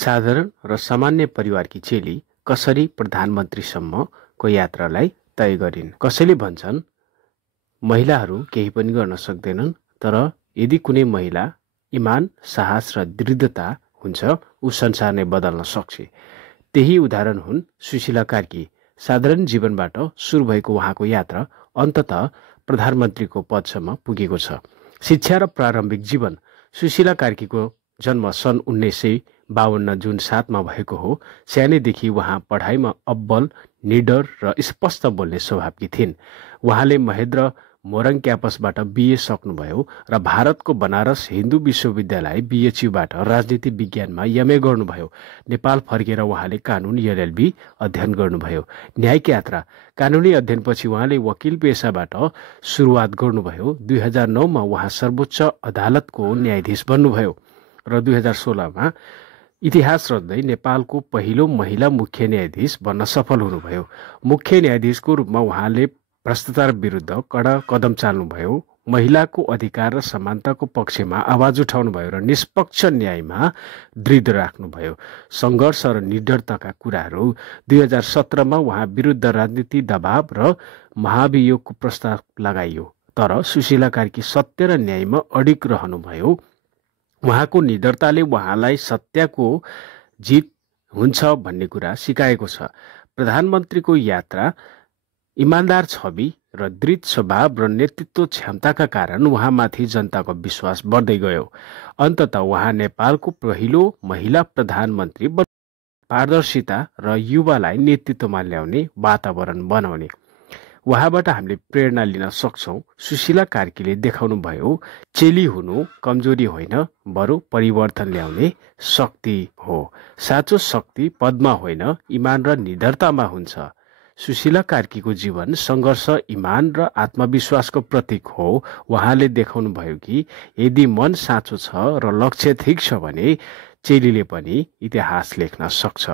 साधारण र सामान्य परिवारकी चेली कसरी प्रधानमन्त्रीसम्मको यात्रालाई तय गरिन्। कसैले भन्छन् महिलाहरू केही पनि गर्न सक्दैनन्, तर यदि कुनै महिला इमान, साहस र दृढता हुन्छ, ऊ संसार नै बदल्न सक्छ। त्यही उदाहरण हुन् सुशीला कार्की। साधारण जीवनबाट सुरु भएको उहाँको यात्रा अन्ततः प्रधानमन्त्रीको पदसम्म पुगेको छ। शिक्षा र प्रारम्भिक जीवन। सुशीला कार्कीको जन्म सन् 1952 जुन 7 मा भएको हो। सानैदेखि उहाँ पढाइमा अब्बल, निडर र स्पष्ट बोल्ने स्वभावकी थिइन्। उहाँले महेन्द्र मोरङ क्याम्पसबाट बिए सक्नुभयो र भारतको बनारस हिन्दू विश्वविद्यालय बिएचयुबाट राजनीति विज्ञानमा एमए गर्नुभयो। नेपाल फर्केर उहाँले कानुन एलएलबी अध्ययन गर्नुभयो। न्यायिक यात्रा। कानुनी अध्ययनपछि उहाँले वकिल पेसाबाट सुरुवात गर्नुभयो। 2009 मा उहाँ सर्वोच्च अदालतको न्यायाधीश बन्नुभयो र 2016 मा इतिहास रच्दै नेपालको पहिलो महिला मुख्य न्यायाधीश बन्न सफल हुनुभयो। मुख्य न्यायाधीशको रूपमा उहाँले भ्रष्टाचार विरुद्ध कडा कदम चाल्नुभयो, महिलाको अधिकार र समानताको पक्षमा आवाज उठाउनुभयो र निष्पक्ष न्यायमा दृढ राख्नुभयो। सङ्घर्ष र निडरताका कुराहरू। 2017 मा उहाँ विरुद्ध राजनीति दबाव र महाभियोगको प्रस्ताव लगाइयो, तर सुशीला कार्की सत्य र न्यायमा अडिग रहनुभयो। उहाँको निडरताले उहाँलाई सत्यको जित हुन्छ भन्ने कुरा सिकाएको छ। प्रधानमन्त्रीको यात्रा। इमान्दार छवि र दृढ स्वभाव र नेतृत्व क्षमताका कारण उहाँमाथि जनताको विश्वास बढ्दै गयो। अन्ततः उहाँ नेपालको पहिलो महिला प्रधानमन्त्री बन्नु। पारदर्शिता र युवालाई नेतृत्वमा ल्याउने वातावरण बनाउने। उहाँबाट हामीले प्रेरणा लिन सक्छौँ। सुशीला कार्कीले देखाउनुभयो चेली हुनु कमजोरी होइन, बरु परिवर्तन ल्याउने शक्ति हो। साँचो शक्ति पदमा होइन, इमान र निडरतामा हुन्छ। सुशीला कार्कीको जीवन सङ्घर्ष, इमान र आत्मविश्वासको प्रतीक हो। उहाँले देखाउनुभयो कि यदि मन साँचो छ र लक्ष्य ठिक छ भने चेलीले पनि इतिहास लेख्न सक्छ।